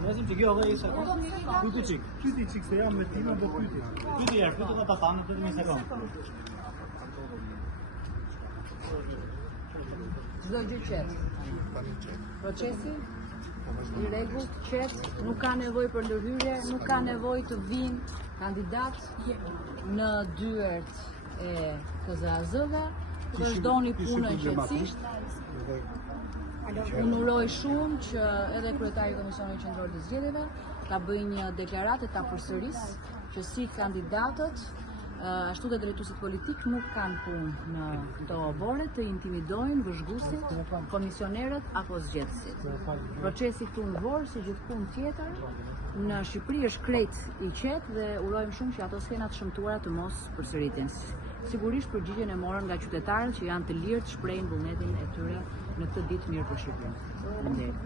Nësim që kjo dhe i sekund. Pyeti çik se jam me tima, po pyeti. Pyeti do ta thanë vetëm një sekond. Çdo gjë qet. Procesi i rregullt, qet, nuk ka nevojë për ndërhyrje, nuk ka nevojë të vinë kandidat në dyert e KZAZ-ve, vazhdoni punën qetësisht. Unë uroj shumë që edhe kryetari i Komisionit Qendror të Zgjedhjeve ta bëjë një deklaratë, ta përsërisë që si kandidatët ashtu dhe drejtuesit politik nuk kanë punë në këto obore të intimidojnë vëzhguesit, komisionerët apo zgjedhësit. Procesi këtu në Vorë, si gjithkund tjetër, në Shqipëri është krejt i qetë dhe urojmë shumë që ato skenat shëmtuara të mos përsëriten. Sigurisht përgjigjen e morën nga qytetarët që janë të lirë të shprehin vullnetin e tyre në këtë ditë mirë për Shqipërinë. Faleminderit.